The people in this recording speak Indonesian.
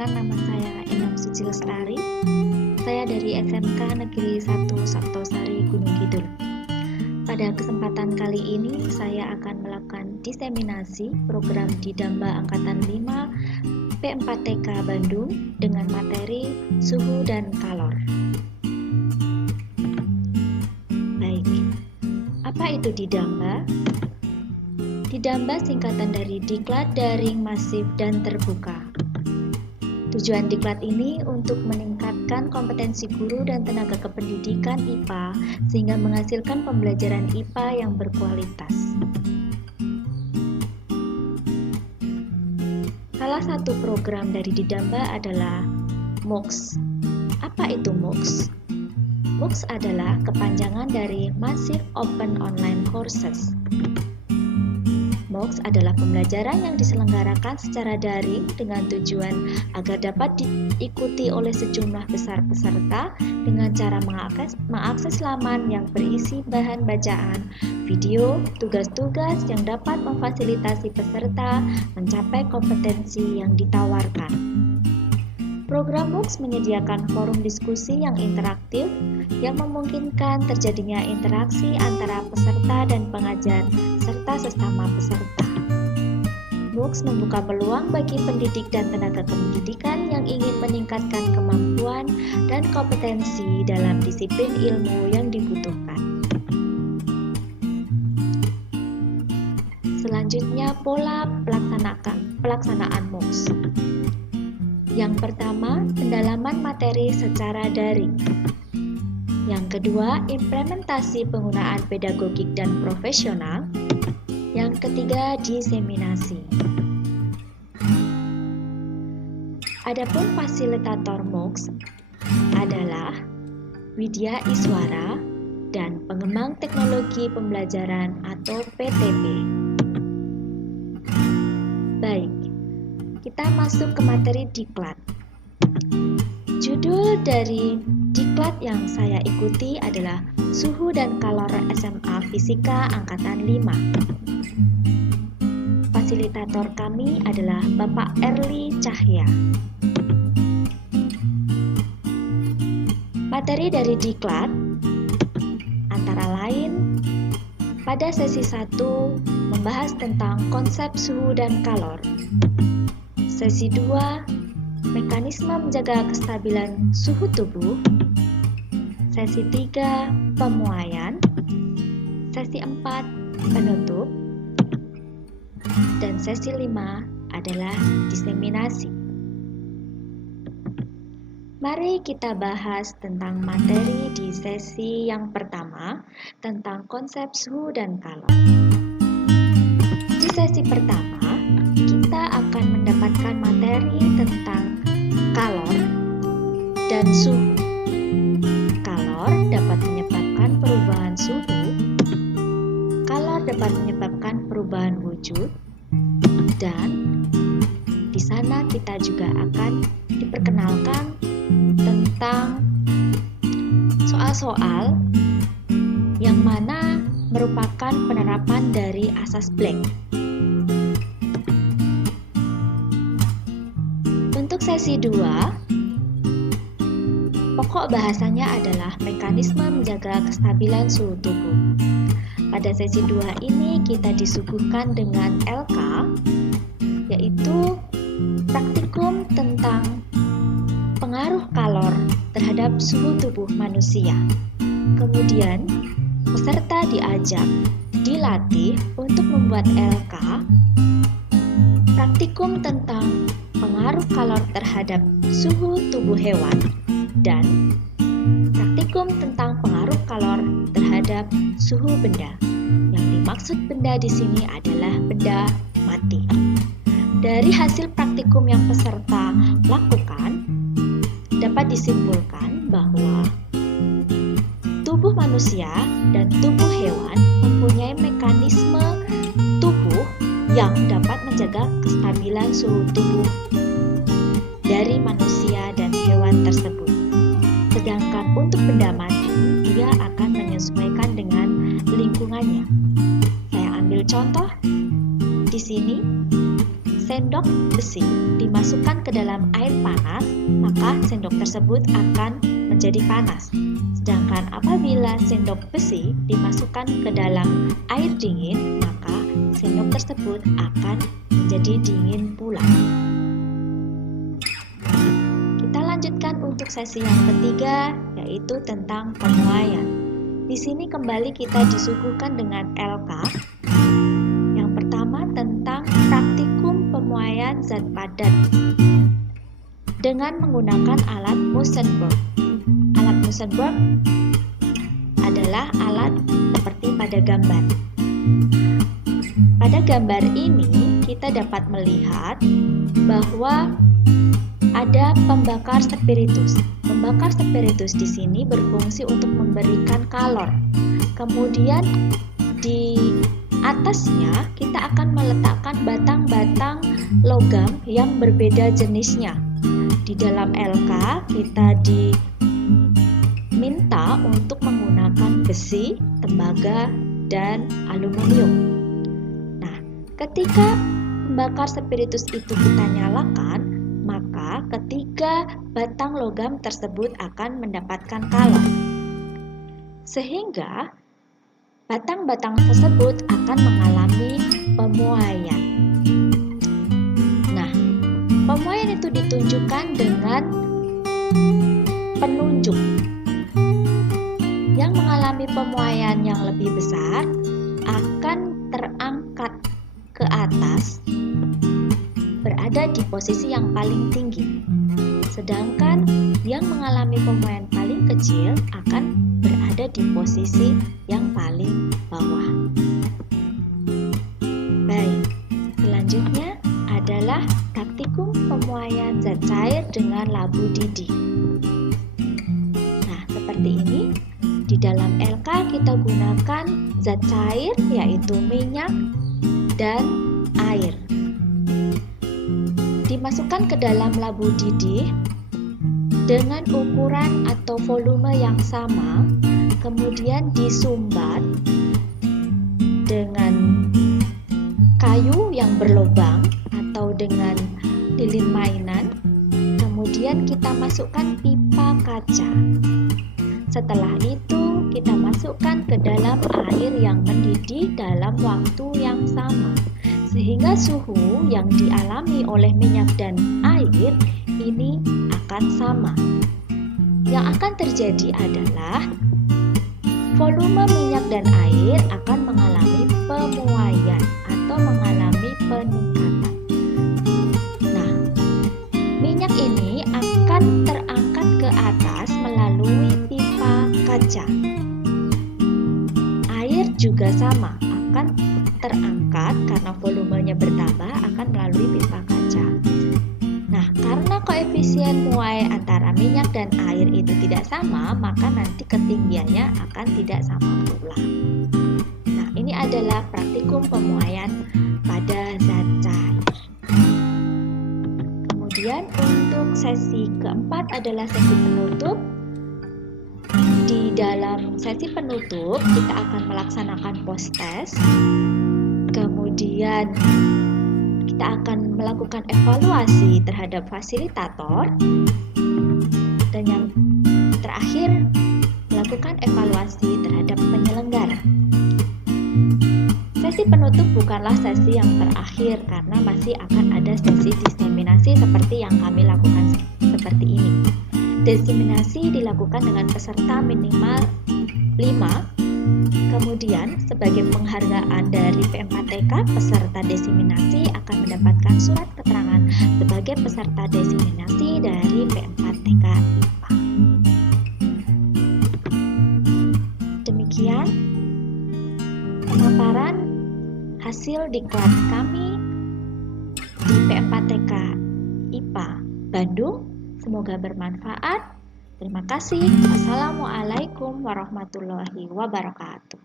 Perkenalkan, nama saya Inam Suci Lestari. Saya dari SMK Negeri 1 Sabtosari Gunung Kidul. Pada kesempatan kali ini saya akan melakukan diseminasi program Didamba Angkatan 5 P4TK Bandung dengan materi suhu dan kalor. Baik, apa itu Didamba? Didamba singkatan dari Diklat Daring Masif dan Terbuka. Tujuan diklat ini untuk meningkatkan kompetensi guru dan tenaga kependidikan IPA sehingga menghasilkan pembelajaran IPA yang berkualitas. Salah satu program dari Didamba adalah MOOCs. Apa itu MOOCs? MOOCs adalah kepanjangan dari Massive Open Online Courses. MOOCs adalah pembelajaran yang diselenggarakan secara daring dengan tujuan agar dapat diikuti oleh sejumlah besar peserta dengan cara mengakses laman yang berisi bahan bacaan, video, tugas-tugas yang dapat memfasilitasi peserta mencapai kompetensi yang ditawarkan. Program MOOCs menyediakan forum diskusi yang interaktif yang memungkinkan terjadinya interaksi antara peserta dan pengajar serta sesama peserta. MOOCs membuka peluang bagi pendidik dan tenaga kependidikan yang ingin meningkatkan kemampuan dan kompetensi dalam disiplin ilmu yang dibutuhkan. Selanjutnya, pola pelaksanaan MOOCs. Yang pertama, pendalaman materi secara daring. Yang kedua, implementasi penggunaan pedagogik dan profesional. Yang ketiga, diseminasi. Adapun fasilitator MOOCs adalah Widya Iswara dan Pengembang Teknologi Pembelajaran atau PTP. Baik, kita masuk ke materi diklat. Judul dari diklat yang saya ikuti adalah Suhu dan Kalor SMA Fisika Angkatan 5. Fasilitator kami adalah Bapak Erli Cahya. Materi dari diklat antara lain pada sesi 1 membahas tentang konsep suhu dan kalor. Sesi 2, mekanisme menjaga kestabilan suhu tubuh. Sesi 3, pemuaian. Sesi 4, penutup. Dan sesi 5 adalah diseminasi. Mari kita bahas tentang materi di sesi yang pertama tentang konsep suhu dan kalor. Di sesi pertama, kita akan mendapatkan materi tentang kalor dan suhu. Kalor dapat menyebabkan perubahan suhu, kalor dapat menyebabkan perubahan wujud, dan di sana kita juga akan diperkenalkan tentang soal-soal yang mana merupakan penerapan dari asas Planck. Untuk sesi 2, pokok bahasanya adalah mekanisme menjaga kestabilan suhu tubuh. Pada sesi 2 ini kita disuguhkan dengan LK, yaitu praktikum tentang pengaruh kalor terhadap suhu tubuh manusia. Kemudian, peserta dilatih untuk membuat LK, praktikum tentang pengaruh kalor terhadap suhu tubuh hewan, dan praktikum tentang pengaruh kalor terhadap suhu benda. Yang dimaksud benda di sini adalah benda mati. Dari hasil praktikum yang peserta lakukan, dapat disimpulkan bahwa tubuh manusia dan tubuh hewan mempunyai mekanisme tubuh yang dapat menjaga kestabilan suhu tubuh dari manusia dan hewan tersebut. Sedangkan untuk benda mati, dia akan menyesuaikan dengan lingkungannya. Saya ambil contoh di sini. sendok besi dimasukkan ke dalam air panas, maka sendok tersebut akan menjadi panas. Sedangkan apabila sendok besi dimasukkan ke dalam air dingin, maka sendok tersebut akan menjadi dingin pula. Kita lanjutkan untuk sesi yang ketiga, yaitu tentang pemuaian. Di sini kembali kita disuguhkan dengan LK. Yang pertama tentang praktikum pemuaian zat padat dengan menggunakan alat Munzenberg. Alat Munzenberg adalah alat seperti pada gambar. Pada gambar ini kita dapat melihat bahwa ada pembakar spiritus. Pembakar spiritus di sini berfungsi untuk memberikan kalor. Kemudian di atasnya kita akan meletakkan batang-batang logam yang berbeda jenisnya. Di dalam LK kita diminta untuk menggunakan besi, tembaga, dan aluminium. Nah, ketika pembakar spiritus itu kita nyalakan, maka ketiga batang logam tersebut akan mendapatkan kalor. Sehingga batang-batang tersebut akan mengalami pemuaian. Nah, pemuaian itu ditunjukkan dengan penunjuk. Yang mengalami pemuaian yang lebih besar akan terangkat ke atas, berada di posisi yang paling tinggi. Sedangkan yang mengalami pemuaian paling kecil akan berada di posisi yang paling bawah. Baik, selanjutnya adalah praktikum pemuaian zat cair dengan labu didih. Nah, seperti ini. Di dalam LK kita gunakan zat cair yaitu minyak dan air. Dimasukkan ke dalam labu didih dengan ukuran atau volume yang sama, kemudian disumbat dengan kayu yang berlubang atau dengan lilin mainan, kemudian kita masukkan pipa kaca. Setelah itu kita masukkan ke dalam air yang mendidih dalam waktu yang sama, sehingga suhu yang dialami oleh minyak dan air ini akan sama. Yang akan terjadi adalah volume minyak dan air akan mengalami pemuaian atau mengalami peningkatan. Nah, minyak ini akan terangkat ke atas melalui pipa kaca. Air juga sama, akan terangkat karena volumenya bertambah akan melalui pipa kaca. Nah, karena koefisien muai antara minyak dan air itu tidak sama, maka nanti ketinggiannya akan tidak sama pula. Nah, ini adalah praktikum pemuaian pada zat cair. Kemudian untuk sesi keempat adalah sesi penutup. Di dalam sesi penutup kita akan melaksanakan post test. Kemudian kita akan melakukan evaluasi terhadap fasilitator. Dan yang terakhir, melakukan evaluasi terhadap penyelenggara. Sesi penutup bukanlah sesi yang terakhir karena masih akan ada sesi diseminasi seperti yang kami lakukan seperti ini. Diseminasi dilakukan dengan peserta minimal 5. Kemudian, sebagai penghargaan dari PM4TK, peserta diseminasi akan mendapatkan surat keterangan sebagai peserta diseminasi dari PM4TK IPA. Demikian pemaparan hasil diklat kami di PM4TK IPA Bandung. Semoga bermanfaat. Terima kasih. Wassalamualaikum warahmatullahi wabarakatuh.